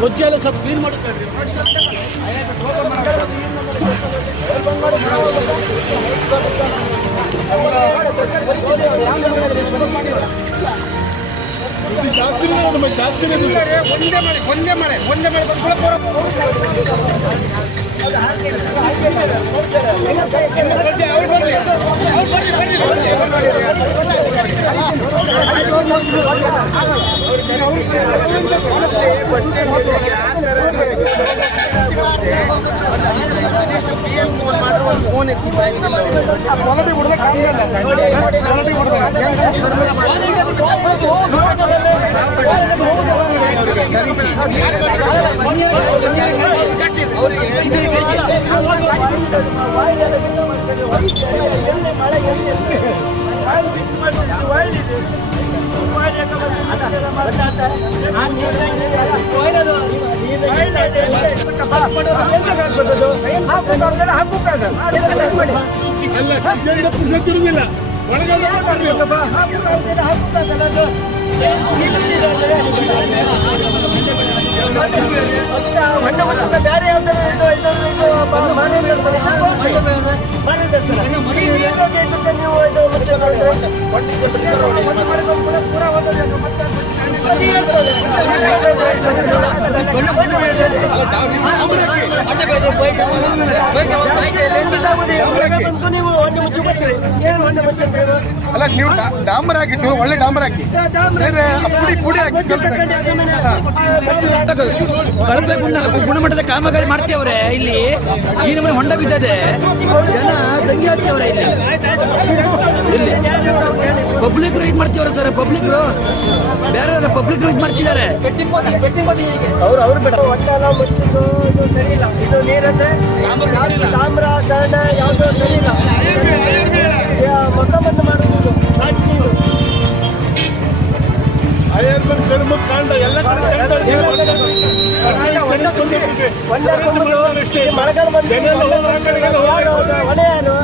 ಗೊಜ್ಜೆಲ್ಲ ಸ್ವಲ್ಪ ಕ್ಲೀನ್ ಮಾಡುತ್ತಾರೆ. ಒಂದೇ ಮಳೆ ಹಾಕುತ್ತಿರುವುದಿಲ್ಲ ಬೇರೆ ಅಲ್ಲ ನೀವು ಡಾಂಬರ್ ಹಾಕಿದ್ದು ಒಳ್ಳೆ ಡಾಂಬರ್ ಹಾಕಿ ಪುಡಿ ಹಾಕಿ ಗುಣಮಟ್ಟದ ಕಾಮಗಾರಿ ಮಾಡ್ತೀವ್ರೆ. ಇಲ್ಲಿ ಈ ನಮ್ಮನೆ ಹೊಂಡ ಬಿದ್ದದೆ, ಜನ ದಂಗೆ ಹಾಕ್ತವ್ರೆ. ಇಲ್ಲಿ ಪಬ್ಲಿಕ್ರು ಇದು ಮಾಡ್ತೀವ್ರೆ ಸರ್. ಪಬ್ಲಿಕ್ರು ಬೇರೆ ಪಬ್ಲಿಕ್ರು ಇದು ಮಾಡ್ತಿದ್ದಾರೆ. ಅವ್ರು ಬೇಡ ಹೊಟ್ಟೆಲ್ಲ ಮುಚ್ಚಿದ್ದು ಇದು ಸರಿ ಇಲ್ಲ. ಇದು ನೀರಂದ್ರೆ ತಾಮ್ರ ಯಾವುದೋ ಸರಿ ಇಲ್ಲ. ಮಕ್ಕ ಬಂದು ಮಾಡುವುದು ನಾಚಿಕೆ. ಇದು ಕರ್ಮ ಕಾಂಡ ಎಲ್ಲ ಮಳೆಗಾಲ ಬಂದು ಹೊಣೆಯಾನು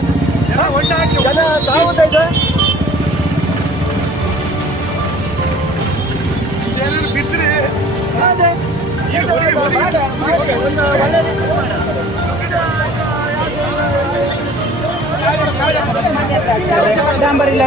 ಜನ ಸಾವುದೈದು ಬಿದ್ದರೆ ಒಳ್ಳೆ ಡಾಂಬರ್ ಇಲ್ಲ